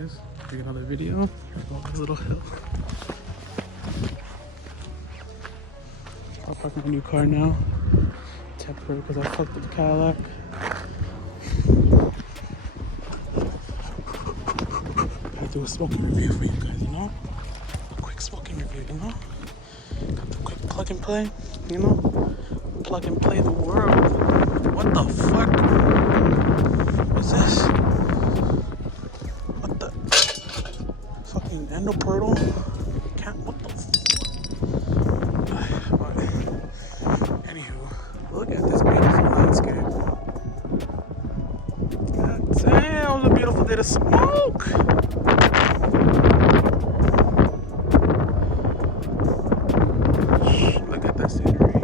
guys, make another video about this little hill. I'll park my new car now. Temporary because I fucked with the Cadillac. Gotta do a smoking review for you guys, you know? A quick smoking review, you know? Got the quick plug and play, you know? Plug and play the world. What the fuck? What's this? What the? Fucking endoportal? Can't, what the fuck? Anywho, look at this beautiful landscape. God damn, the beautiful day to smoke! Look at that scenery.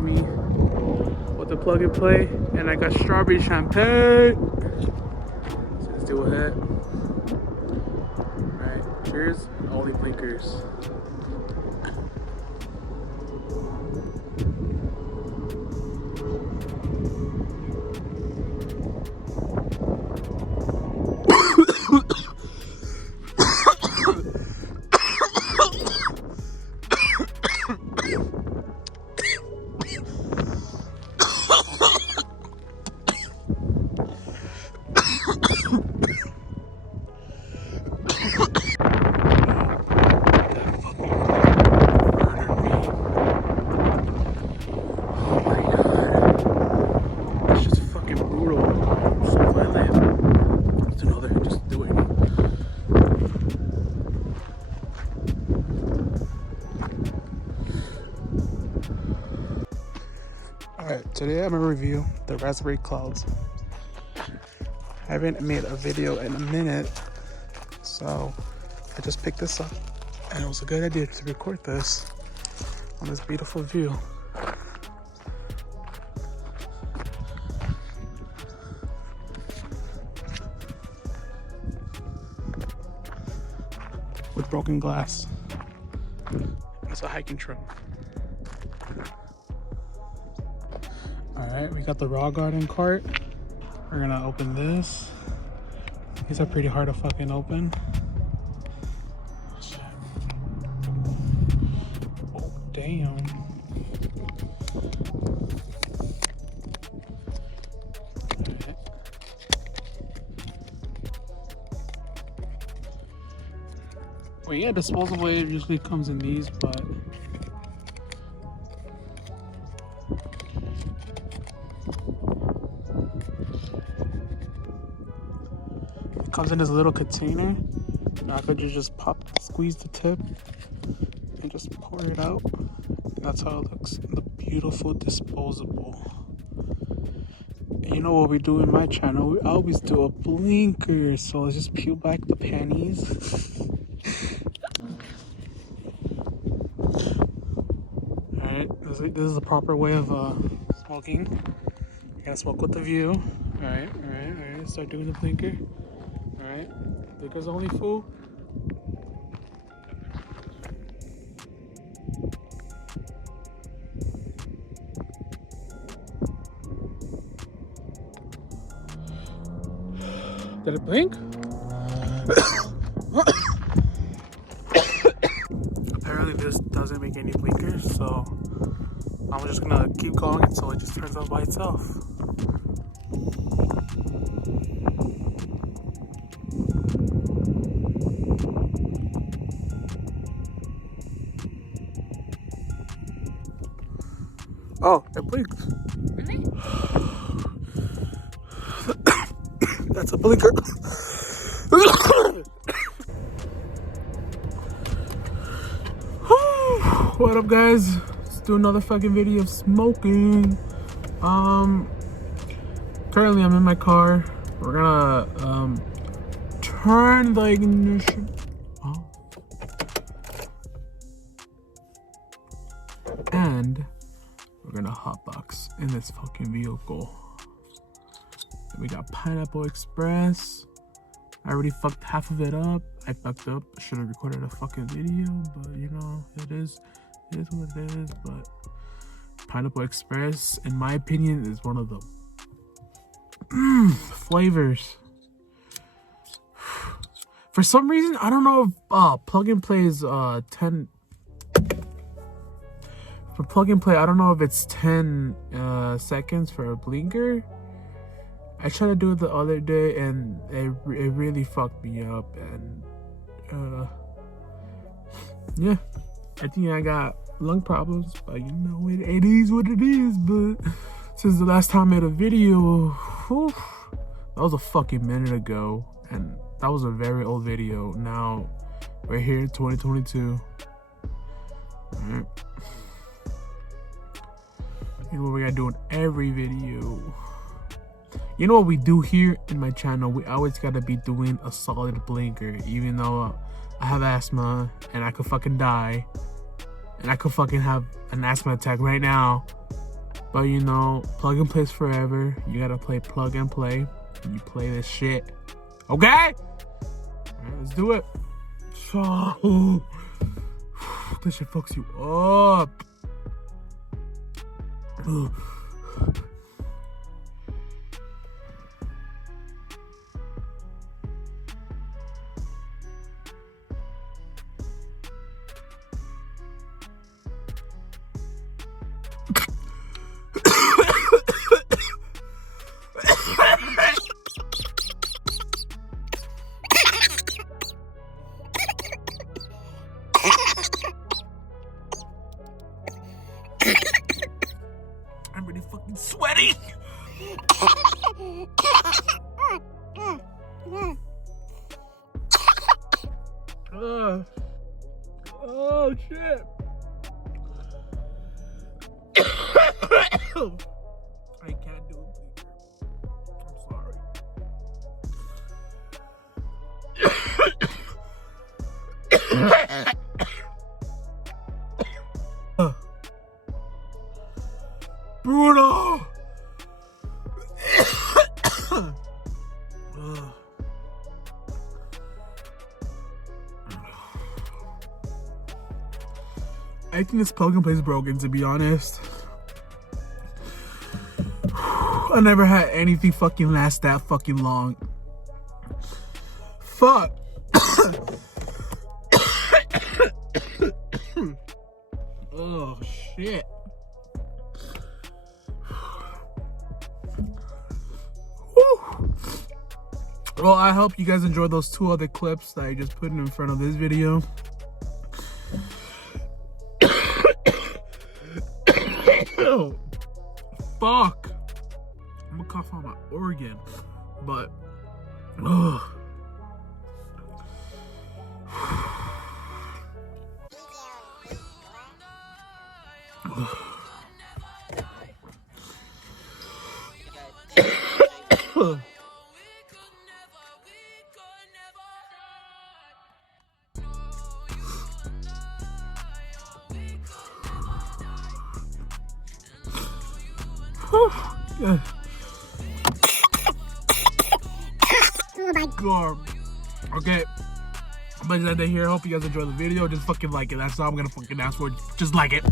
Me with the plug and play, and I got strawberry champagne. So let's do it. Alright, cheers. Only blinkers. Alright, today I'm gonna review the Raspberry Clouds. I haven't made a video in a minute, so I just picked this up and it was a good idea to record this on this beautiful view. With broken glass. It's a hiking trail. Alright, we got the raw garden cart. We're gonna open this. These are pretty hard to fucking open. Shit. Oh, damn. Alright. Well, yeah, disposable usually comes in these, but comes in this little container. Now I could just squeeze the tip and just pour it out. And that's how it looks. The beautiful disposable. And you know what we do in my channel? We always do a blinker. So let's just peel back the panties. Alright, this is the proper way of smoking. You gotta smoke with the view. Alright. Start doing the blinker. Alright, blinker's only full. Did it blink? Apparently this doesn't make any blinkers, so I'm just gonna keep going until it just turns on by itself. Oh, it blinked. Really? That's a blinker. What up, guys? Let's do another fucking video of smoking. Currently I'm in my car. We're gonna turn the ignition off. And we're gonna hotbox in this fucking vehicle. And we got Pineapple Express. I already fucked half of it up. I fucked up. I should have recorded a fucking video, but you know, it is what it is. But Pineapple Express, in my opinion, is one of the flavors For some reason, I don't know if plug and play is 10. For plug and play, I don't know if it's 10 seconds for a blinker. I tried to do it the other day and it really fucked me up. And yeah, I think I got lung problems, but you know, it is what it is. But since the last time I made a video, whew, that was a fucking minute ago, and that was a very old video. Now we're here in 2022. Alright. You know what we gotta do in every video. You know what we do here in my channel? We always gotta be doing a solid blinker, even though I have asthma and I could fucking die, and I could fucking have an asthma attack right now. But you know, plug and play's forever. You gotta play plug and play. You play this shit, okay? Alright, let's do it. So, this shit fucks you up. I'm really fucking sweaty. Oh shit. I can't do it. I'm sorry. Bruno. I think this plug and play is broken, to be honest. I never had anything fucking last that fucking long. Fuck. Oh shit. Whew. Well, I hope you guys enjoyed those 2 other clips that I just put in front of this video. Oh, fuck. I'm gonna cough on my organ, but ugh. Oh my god. Okay. I'm gonna end it here. Hope you guys enjoy the video. Just fucking like it. That's all I'm gonna fucking ask for. Just like it.